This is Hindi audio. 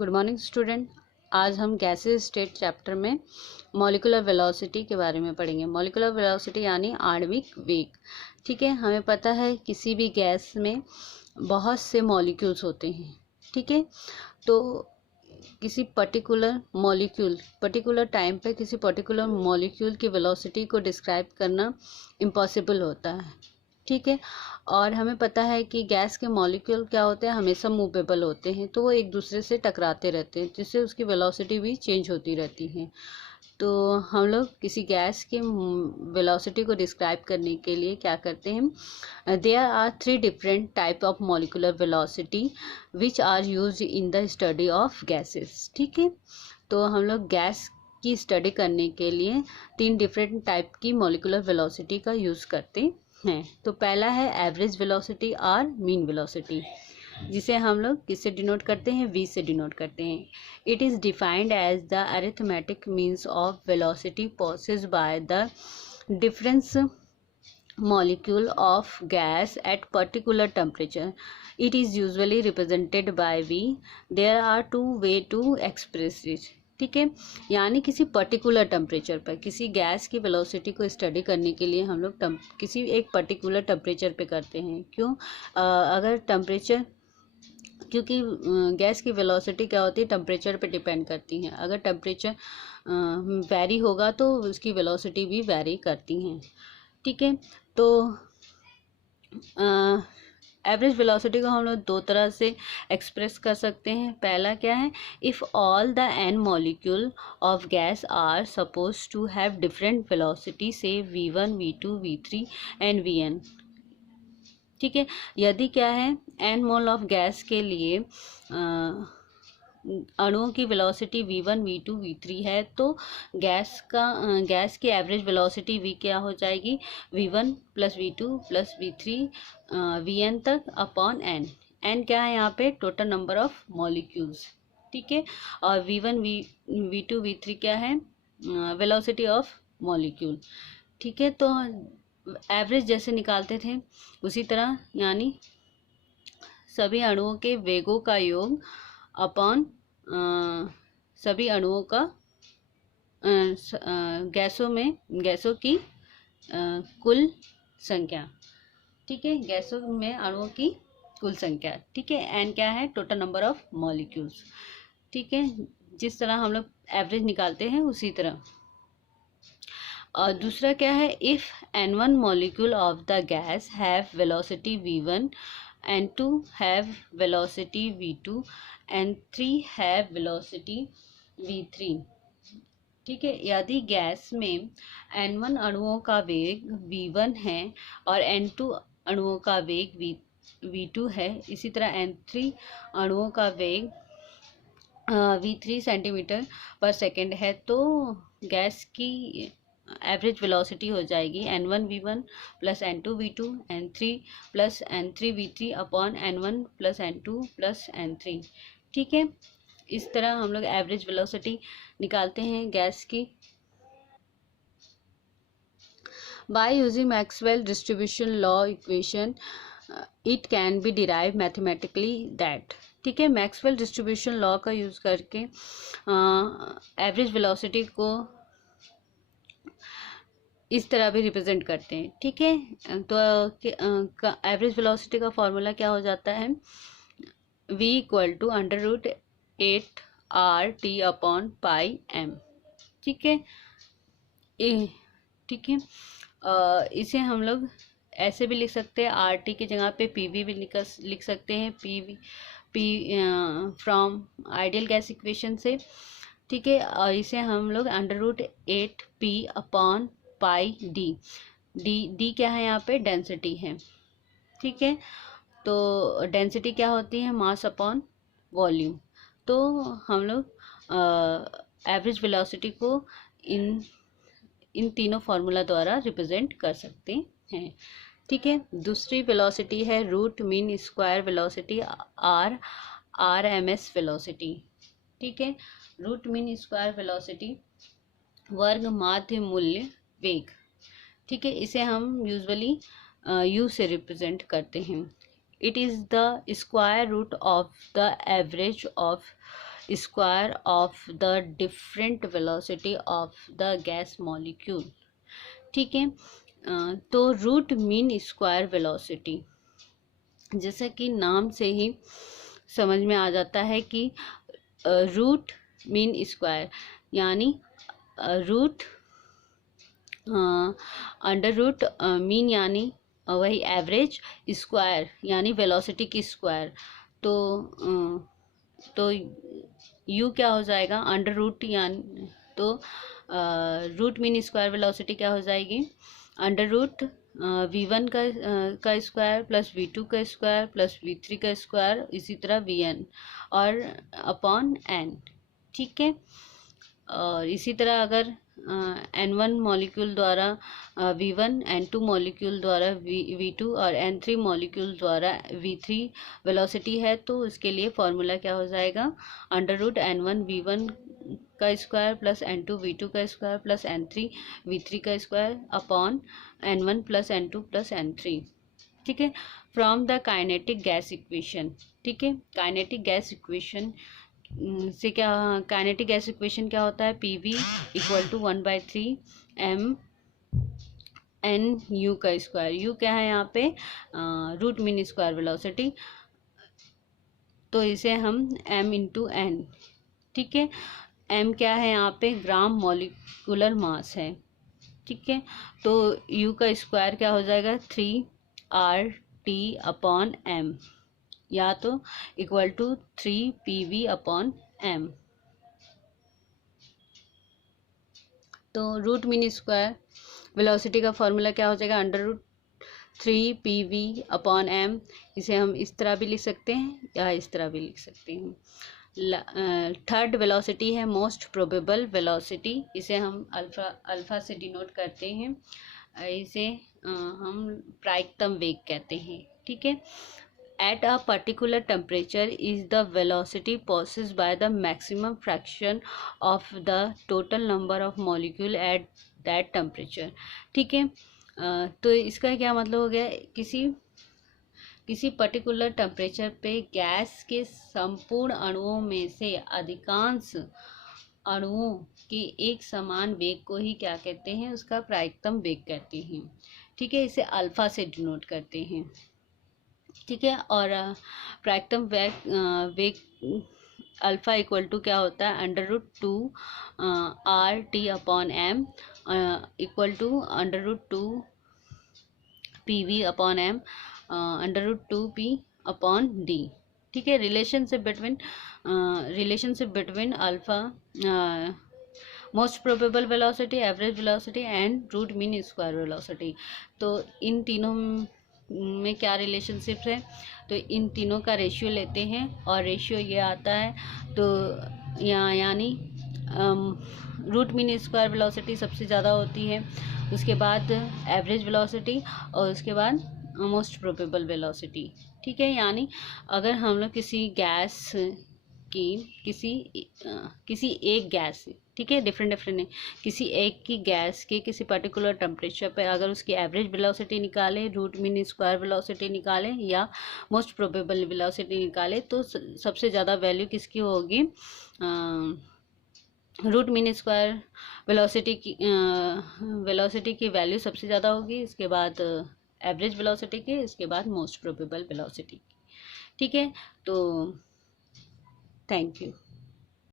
Good morning student. आज हम गैसेस स्टेट चैप्टर में मॉलिक्यूलर वेलोसिटी के बारे में पढ़ेंगे। मॉलिक्यूलर वेलोसिटी यानी आणविक वेग। ठीक है, हमें पता है किसी भी गैस में बहुत से मॉलिक्यूल्स होते हैं। ठीक है, तो किसी पर्टिकुलर टाइम पे किसी पर्टिकुलर मॉलिक्यूल की वेलोसिटी को डिस्क्राइब करना इम्पॉसिबल होता है। ठीक है, और हमें पता है कि गैस के मॉलिक्यूल क्या होते हैं, हमेशा मूवेबल होते हैं, तो वो एक दूसरे से टकराते रहते हैं, जिससे उसकी वेलोसिटी भी चेंज होती रहती है। तो हम लोग किसी गैस की वेलोसिटी को डिस्क्राइब करने के लिए क्या करते हैं, there are 3 different type of molecular velocity which are used in the study of gases. ठीक है, तो हम लोग गैस की स्टडी करने के लिए 3 डिफरेंट टाइप की मॉलिक्यूलर वेलोसिटी का यूज़ करते हैं। तो पहला है एवरेज वेलोसिटी और मीन वेलोसिटी, जिसे हम लोग किससे डिनोट करते हैं, v से डिनोट करते हैं। It is defined as the arithmetic means of velocity possess by the difference molecule of gas at particular temperature. It is usually represented by v. There are two way to express it. ठीक है, यानी किसी पर्टिकुलर टेम्परेचर पर किसी गैस की वेलोसिटी को स्टडी करने के लिए हम लोग किसी एक पर्टिकुलर टेम्परेचर पे करते हैं। क्यों? अगर टेम्परेचर, क्योंकि गैस की वेलोसिटी क्या होती है, टेम्परेचर पे डिपेंड करती है। अगर टेम्परेचर वैरी होगा तो उसकी वेलोसिटी भी वैरी करती हैं। ठीक है, तो एवरेज वेलोसिटी को हम लोग 2 तरह से एक्सप्रेस कर सकते हैं। पहला क्या है, if all the n molecule of gas are suppose to have different velocity से v1 v2 v3 and vn। ठीक है, यदि क्या है, n मोल ऑफ गैस के लिए अणुओं की वेलोसिटी v1 v2 v3 है, तो गैस की एवरेज वेलोसिटी v क्या हो जाएगी, v1 plus v2 plus v3 vn तक अपॉन n। n क्या है यहाँ पे, टोटल नंबर ऑफ मॉलिक्यूल्स। ठीक है, और v1 v2 v3 क्या है, वेलोसिटी ऑफ मॉलिक्यूल। ठीक है, तो एवरेज जैसे निकालते थे उसी तरह, यानी सभी अणुओं के वेगों का योग अपॉन सभी अणुओं का गैसों की कुल संख्या। ठीक है, गैसों में अणुओं की कुल संख्या। ठीक है, एन क्या है, टोटल नंबर ऑफ मॉलिक्यूल्स। ठीक है, जिस तरह हम लोग एवरेज निकालते हैं उसी तरह। और दूसरा क्या है, if n1 molecule of the guys have velocity v1 n2 have velocity v2 and 3 have velocity v3। ठीक है, यदि गैस में n1 अणुओं का वेग v1 है और n2 अणुओं का वेग v2 है, इसी तरह n3 अणुओं का वेग v3 सेंटीमीटर पर सेकेंड है, तो गैस की एवरेज वेलोसिटी हो जाएगी n1 v1 plus n2 v2 n3 plus n3 v3 upon n1 plus n2 plus n3। ठीक है, इस तरह हम लोग एवरेज वेलोसिटी निकालते हैं गैस की। By using Maxwell distribution law equation it can be derive mathematically that. ठीक है, मैक्सवेल डिस्ट्रीब्यूशन लॉ का यूज़ करके एवरेज वेलोसिटी को इस तरह भी रिप्रेजेंट करते हैं। ठीक है, तो एवरेज वेलोसिटी का फॉर्मूला क्या हो जाता है, v equal to √8RT upon pi m। ठीक है, ठीक है, इसे हम लोग ऐसे भी लिख सकते हैं, RT की जगह पे PV भी लिख सकते हैं, P from ideal gas equation से। ठीक है, और इसे हम लोग √8P अपॉन पाई डी क्या है, यहाँ पे डेंसिटी है। ठीक है, तो डेंसिटी क्या होती है, मास अपॉन वॉल्यूम। तो हम लोग एवरेज वेलोसिटी को इन तीनों फार्मूला द्वारा रिप्रेजेंट कर सकते हैं। ठीक है, दूसरी वेलोसिटी है root mean square velocity RMS velocity. ठीक है, रूट मीन स्क्वायर वेलोसिटी वर्ग माध्य मूल्य वेग। ठीक है, इसे हम यूजुअली U से रिप्रेजेंट करते हैं। It is the square root of the average of square of the different velocity of the gas molecule. ठीक है, तो रूट मीन स्क्वायर वेलोसिटी, जैसा कि नाम से ही समझ में आ जाता है कि रूट मीन स्क्वायर यानी रूट अंडर रूट मीन यानी वही एवरेज, स्क्वायर यानी वेलोसिटी की स्क्वायर। तो यू क्या हो जाएगा अंडर रूट, यानी तो रूट मीन स्क्वायर वेलोसिटी क्या हो जाएगी अंडर रूट v1 का स्क्वायर प्लस v2 का स्क्वायर प्लस v3 का स्क्वायर, इसी तरह vn और अपॉन n। ठीक है, और इसी तरह अगर n1 मॉलिक्यूल द्वारा v1, n2 मॉलिक्यूल द्वारा v2 और n3 मॉलिक्यूल द्वारा v3 वेलोसिटी है, तो उसके लिए फॉर्मूला क्या हो जाएगा अंडर रूट n1 v1 का स्क्वायर प्लस n2 v2 का स्क्वायर प्लस n3 v3 का square upon n1 plus n2 plus n3। ठीक है, from the kinetic gas equation. ठीक है, काइनेटिक गैस इक्वेशन से क्या, काइनेटिक गैस इक्वेशन क्या होता है, P V equal to 1/3 M N U का स्क्वायर। यू क्या है यहाँ पे रूट मीन स्क्वायर वेलोसिटी, तो इसे हम m इंटू एन। ठीक है, m क्या है यहाँ पे ग्राम मॉलिक्यूलर मास है। ठीक है, तो u का स्क्वायर क्या हो जाएगा 3RT अपॉन m, या तो equal to 3PV upon m। तो रूट मीन स्क्वायर वेलोसिटी का फॉर्मूला क्या हो जाएगा under root 3PV upon m। इसे हम इस तरह भी लिख सकते हैं या इस तरह भी लिख सकते हैं। थर्ड वेलोसिटी है मोस्ट प्रोबेबल वेलोसिटी, इसे हम अल्फा से डिनोट करते हैं, इसे हम प्रायिकतम वेग कहते हैं। ठीक है, at a particular temperature is the velocity possessed by the maximum fraction of the total number of molecule at that temperature। ठीक है, तो इसका क्या मतलब हो गया, किसी पर्टिकुलर टेम्परेचर पे गैस के संपूर्ण अणुओं में से अधिकांश अणुओं के एक समान वेग को ही क्या कहते हैं, उसका प्रायिकतम वेग कहते हैं। ठीक है, इसे अल्फा से डिनोट करते हैं। ठीक है, और प्रायिकतम वेग अल्फा इक्वल टू क्या होता है under root 2RT upon m equal to under root 2PV upon m under root 2P upon D। ठीक है, relationship between alpha most probable velocity, average velocity and root mean square velocity. तो इन तीनों में क्या रिलेशनशिप है, तो इन तीनों का रेशियो लेते हैं और रेशियो ये आता है, तो यानी रूट मीन स्क्वायर वेलोसिटी सबसे ज़्यादा होती है, उसके बाद एवरेज वेलोसिटी और उसके बाद मोस्ट प्रोबेबल वेलोसिटी। ठीक है, यानी अगर हम लोग किसी गैस की किसी एक गैस, ठीक है, डिफरेंट है, किसी एक की गैस के किसी पर्टिकुलर टेम्परेचर पे अगर उसकी एवरेज वेलोसिटी निकालें, रूट मीन स्क्वायर वेलोसिटी निकालें या मोस्ट प्रोबेबल वेलोसिटी निकालें, तो सबसे ज़्यादा वैल्यू किसकी होगी, रूट मीन स्क्वायर वेलोसिटी की वैल्यू सबसे ज़्यादा होगी, इसके बाद एवरेज वेलोसिटी की, इसके बाद मोस्ट प्रोबेबल वेलोसिटी। ठीक है, तो थैंक यू।